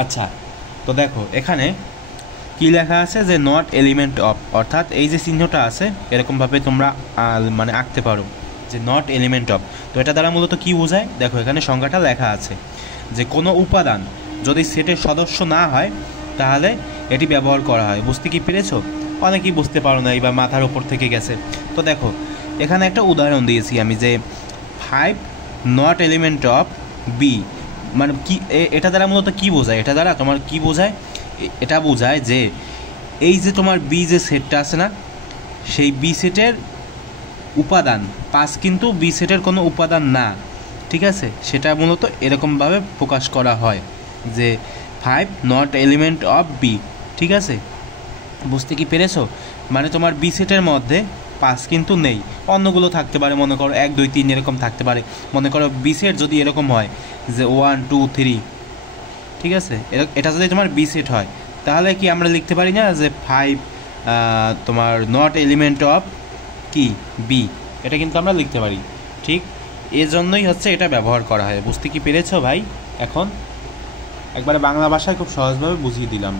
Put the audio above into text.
আচ্ছা, তো দেখো এখানে কি লেখা আছে যে নট এলিমেন্ট অফ, অর্থাৎ এই যে চিহ্নটা আছে এরকমভাবে তোমরা মানে আঁকতে পারো যে নট এলিমেন্ট অফ। তো এটা দ্বারা মূলত কি বোঝায়, দেখো এখানে সংখ্যাটা লেখা আছে যে কোনো উপাদান যদি সেটের সদস্য না হয় তাহলে এটি ব্যবহার করা হয়। বুঝতে কি পেরেছো? অনেকেই বুঝতে পারো না, বা মাথার ওপর থেকে গেছে। তো দেখো এখানে একটা উদাহরণ দিয়েছি আমি যে 5 নট এলিমেন্ট অফ বি, মানে কি এটা দ্বারা মূলত কি বোঝায়, এটা দ্বারা তোমার কি বোঝায়, এটা বোঝায় যে এই যে তোমার বি যে সেটটা আছে না, সেই বি সেটের উপাদান 5 কিন্তু বি সেটের কোনো উপাদান না, ঠিক আছে? সেটা মূলত এরকমভাবে প্রকাশ করা হয় যে 5 নট এলিমেন্ট অফ বি, ঠিক আছে? বুঝতে কি পেরেছো? মানে তোমার বি সেটের মধ্যে 5 কিন্তু নেই, অন্যগুলো থাকতে পারে, মনে করো 1 2 3 এরকম থাকতে পারে। মনে করো বি সেট যদি এরকম হয় যে 1 2 3, ঠিক আছে, এটা যদি তোমার বি সেট হয় তাহলে কি আমরা লিখতে পারি না যে 5 তোমার নট এলিমেন্ট অফ কি বি, এটা কিন্তু আমরা লিখতে পারি, ঠিক? এজন্যই হচ্ছে এটা ব্যবহার করা হয়। বুঝতে কি পেরেছো ভাই? এখন একবারে বাংলা ভাষায় খুব সহজভাবে বুঝিয়ে দিলাম।